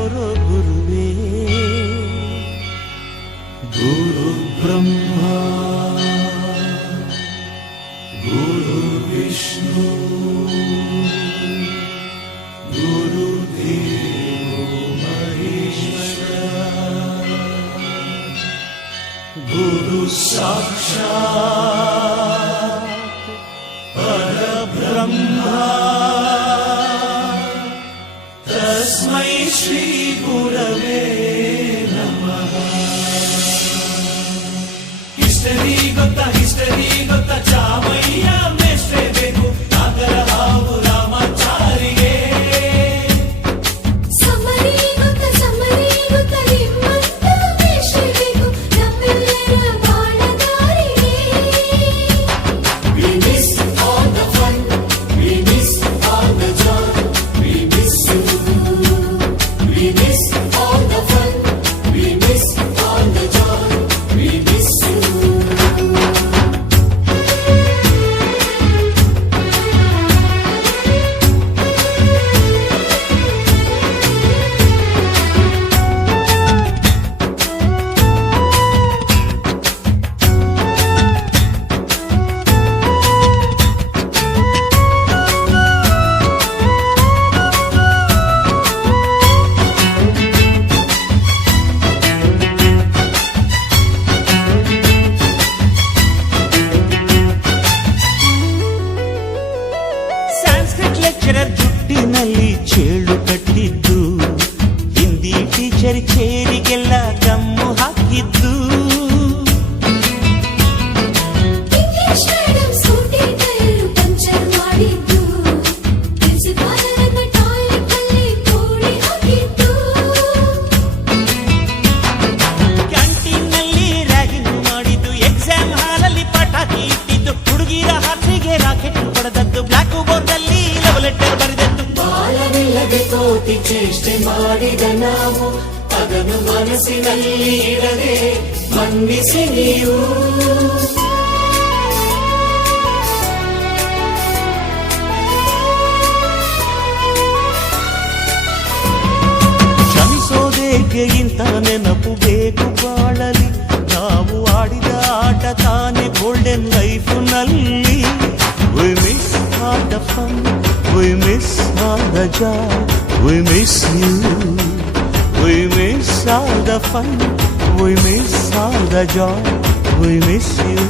ತೋರೋ ಗುರುವೇ. ಗುರು ಬ್ರಹ್ಮ ಗುರು ವಿಷ್ಣು ಗುರುದೇವೋ ಮಹೇಶ್ವರ ಗುರು ಸಾಕ್ಷಾತ್ ಪರಬ್ರಹ್ಮ ತಸ್ಮೈ ಶ್ರೀ ಗುರವೇ ನಮಃ. ಹಿಸ್ಟರಿ ಗೊತ್ತಾ ಚಾಮಯ್ಯ ಮೇಷ್ಟ್ರೇ ಬೇಕು ನಾಗರ ಹಾವು ರಾಮಾಚಾರಿಗೆ. ಸಮರಿ ಗೊತ್ತ ನಿಮ್ಮಂತ ಮೇಷ್ಟ್ರೇ ಬೇಕು ನಮ್ಮೆಲ್ಲರ ಬಾಳದಾರಿಗೆ. We miss all the fun, we miss all the joy, we miss you. We miss all the fun, we miss all the joy, we miss you. Sanskrit lecturer ಜುಟ್ಟಿನಲ್ಲಿ ಚೇಳು ಕಟ್ಟಿದ್ದು, ಹಿಂದಿ ಟೀಚರ್ ಚೇರಿಗೆಲ್ಲ ಗಮ್ಮು ಹಾಕಿದ್ದು. English madam scooty tyre puncture ಮಾಡಿದ್ದು, ಪ್ರಿನ್ಸಿಪಾಲರನ್ನ toilet ಅಲ್ಲಿ ತೋಡಿ ಹಾಕಿದ್ದು. ಕ್ಯಾಂಟೀನ್ನಲ್ಲಿ ರ್ಯಾಗಿಂಗ್ ಮಾಡಿದ್ದು, ಎಕ್ಸಾಮ್ ಹಾಲಲ್ಲಿ ಪಟಾಕಿ ಇಟ್ಟಿದ್ದು, ಹುಡುಗಿರ ಹಾಸಿಗೆ ರಾಕೆಟ್ ಹೊಡೆದದ್ದು, ಬ್ಲಾಕ್ ಬೋರ್ಡ್ ಅಲ್ಲಿ ಲವ್ ಲೆಟರ್ ಬರೆದದ್ದು. ಬಾಲವಿಲ್ಲದೆ ಕೋಟಿ ಚೇಷ್ಟೆ ಮಾಡಿದ ನಾವು ಅದನ್ನು ಮನಸ್ಸಿನಲ್ಲಿ ಇಡದೆ ಮನ್ನಿಸಿ ನೀವು. ಕ್ಷಮಿಸೋದೇಕೆ ಇಂಥ ನೆನಪು ಬೇಕು ಬಾಳಲಿ, ನಾವು ಆಡಿದ ಆಟ ತಾನೆ ಗೋಲ್ಡನ್ ಲೈಫ್ ನಲ್ಲಿ. We miss all the fun, we miss all the joy, we miss you. We miss all the fun, we miss all the joy, we miss you.